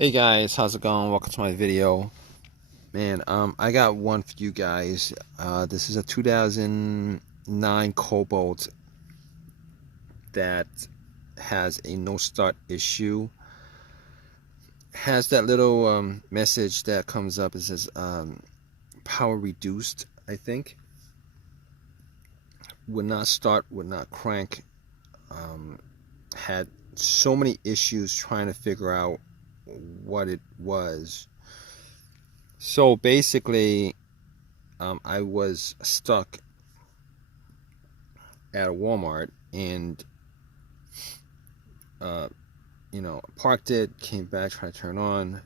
Hey guys, how's it going? Welcome to my video. Man, I got one for you guys. This is a 2009 Cobalt that has a no start issue. Has that little message that comes up. It says power reduced, I think. Would not start, would not crank. Had so many issues trying to figure out what it was. So basically, I was stuck at a Walmart and uh, parked it, came back, tried to turn on,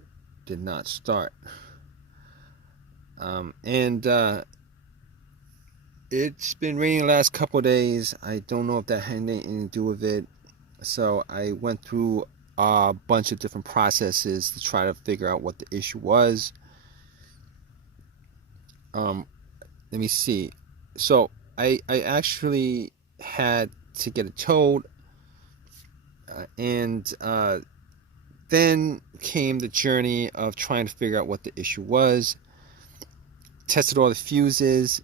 did not start. And it's been raining the last couple of days. I don't know if that had anything to do with it. So I went through a bunch of different processes to try to figure out what the issue was. Let me see. So I actually had to get it towed, and then came the journey of trying to figure out what the issue was. Tested all the fuses.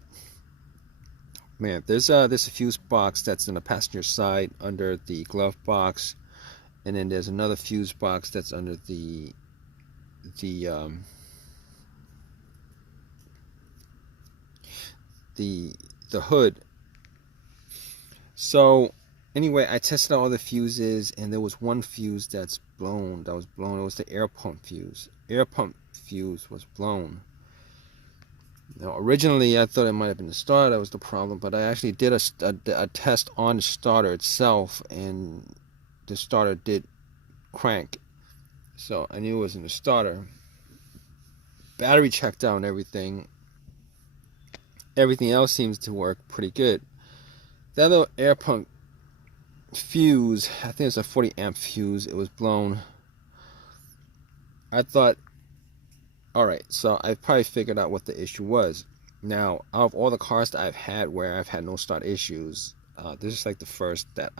Man, there's a fuse box that's in the passenger side under the glove box, and then there's another fuse box that's under the the hood. So anyway, I tested out all the fuses, and there was one fuse that's blown. That was blown. It was the air pump fuse. Air pump fuse was blown. Now, originally, I thought it might have been the starter that was the problem, but I actually did a test on the starter itself, and the starter did crank. So I knew it wasn't the starter. Battery checked out and everything. Everything else seems to work pretty good. That little air pump fuse, I think it's a 40 amp fuse, it was blown. I thought, alright, so I probably figured out what the issue was. Now, out of all the cars that I've had where I've had no start issues, this is like the first that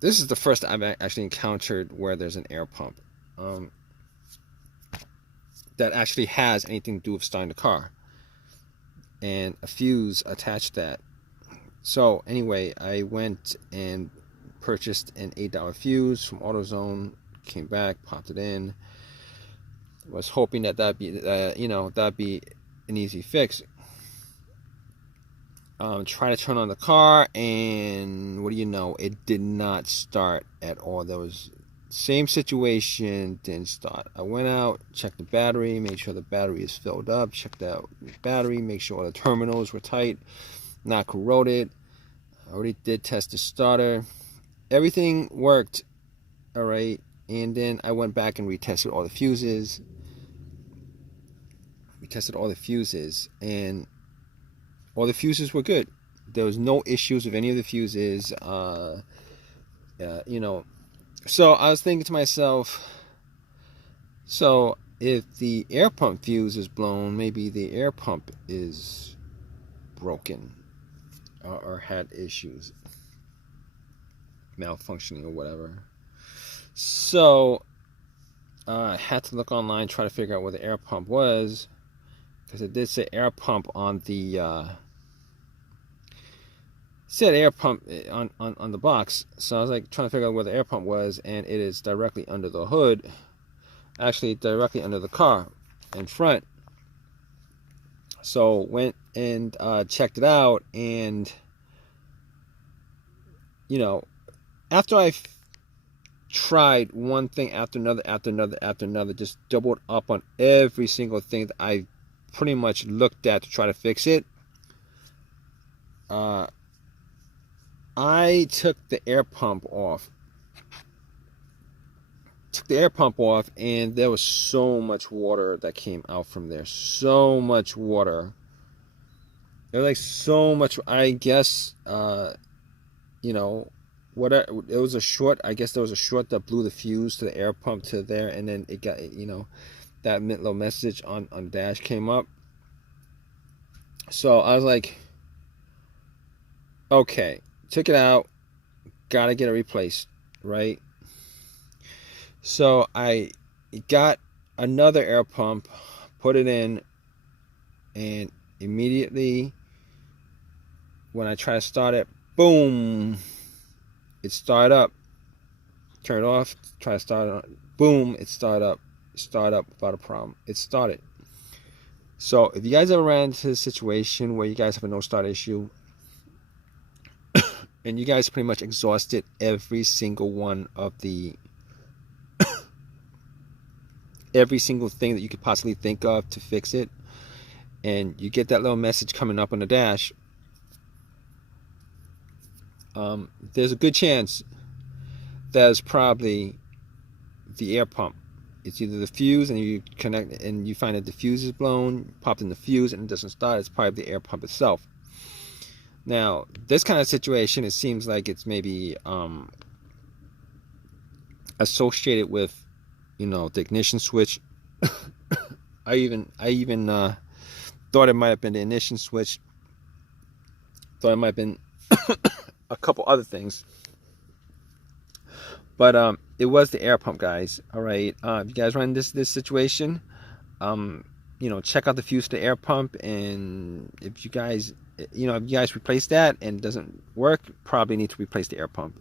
this is the first I've actually encountered where there's an air pump that actually has anything to do with starting the car, and a fuse attached to that. So anyway, I went and purchased an $8 fuse from AutoZone, came back, popped it in, was hoping that that'd be an easy fix. Try to turn on the car, and what do you know, it did not start at all. There was same situation, didn't start. I went out, checked the battery, made sure the battery is filled up, checked out the battery, make sure all the terminals were tight, not corroded. I already did test the starter. Everything worked all right, and then I went back and retested all the fuses. We tested all the fuses, and all the fuses were good. There was no issues with any of the fuses. So I was thinking to myself, so if the air pump fuse is blown, maybe the air pump is broken or had issues, malfunctioning or whatever. So I had to look online, try to figure out what the air pump was, because it did say air pump on the said air pump on the box. So I was like trying to figure out where the air pump was, and it is directly under the hood, actually directly under the car in front. So went and checked it out, and after I tried one thing after another, just doubled up on every single thing that I pretty much looked at to try to fix it. I took the air pump off. And there was so much water that came out from there. So much water. There was like so much. I guess, whatever. It was a short. I guess there was a short that blew the fuse to the air pump to there, and then it got, that little message on dash came up. So I was like, okay, took it out, gotta get it replaced, right? So I got another air pump, put it in, and immediately when I try to start it, boom, it started up. Turn it off, try to start it, boom, it started up. Start up without a problem. It started. So if you guys ever ran into a situation where you guys have a no start issue and you guys pretty much exhausted every single one of the every single thing that you could possibly think of to fix it, and you get that little message coming up on the dash, there's a good chance that it's probably the air pump. It's either the fuse, and you connect and you find that the fuse is blown, popped in the fuse, and it doesn't start. It's probably the air pump itself. Now, this kind of situation, it seems like it's maybe associated with, the ignition switch. I even thought it might have been the ignition switch. Thought it might have been a couple other things. But it was the air pump, guys. All right. If you guys run this situation, check out the fuse to the air pump, and if you guys replace that and it doesn't work, probably need to replace the air pump.